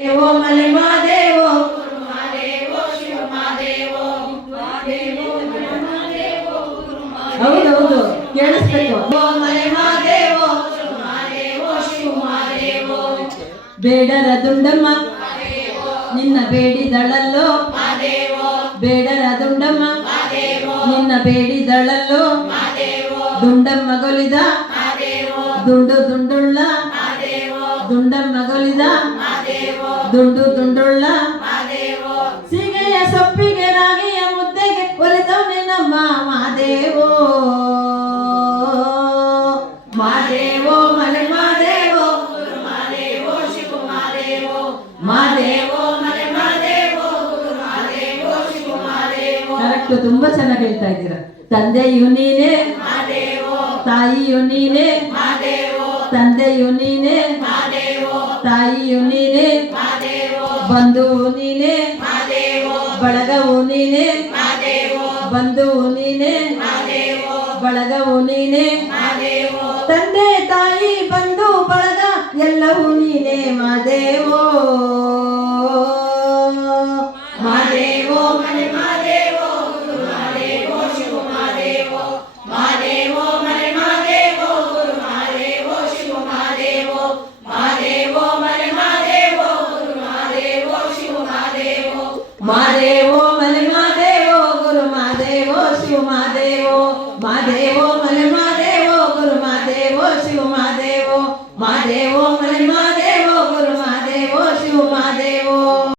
ದೇವೋ ಮಲೆ ಮಾದೇವೋ ಹೌದೌದು ಕೇಳಿಸ್ಬೇಕು. ಬೇಡರ ದುಂಡಮ್ಮ ನಿನ್ನ ಬೇಡಿದಳಲ್ಲೋ, ಬೇಡರ ದುಂಡಮ್ಮ ನಿನ್ನ ಬೇಡಿದಳಲ್ಲೋ, ದುಂಡಮ್ಮ ಗೊಲಿದ ದುಂಡು ದುಂಡುಳ್ಳ, ದುಂಡಮ್ಮ ಗೊಲಿದ ದುಂಡು ದುಂಡುಳ್ಳ, ಸೀಗೆಯ ಸೊಪ್ಪಿಗೆ ರಾಗಿಯ ಮುದ್ದೆಗೆ ಒಲಿದವನೇ ನಮ್ಮ ಮಾದೇವೋ. ಮಾದೇವೋ ಮಲೆ ಮಾದೇವೋ ಮಾದೇವೋ ಮಲೆ ಮಾದೇವೋ ಕರೆಕ್ಟ್. ತುಂಬಾ ಚೆನ್ನಾಗಿ ಹೇಳ್ತಾ ಇದ್ದೀರಾ. ತಂದೆಯು ನೀನೇ, ತಾಯಿಯು ನೀನೇ, ತಂದೆಯು ನೀನೇ, ತಾಯಿಯು ನೀನೇ, ಬಂಧುವು ನೀನೇ, ಬಳಗವು ನೀನೇ, ಬಂಧುವು ನೀನೇ, ಬಳಗವು ನೀನೇ, ತಂದೆ ತಾಯಿ ಬಂಧು ಬಳಗ ಎಲ್ಲವೂ ನೀನೇ ಮಾದೇವೋ.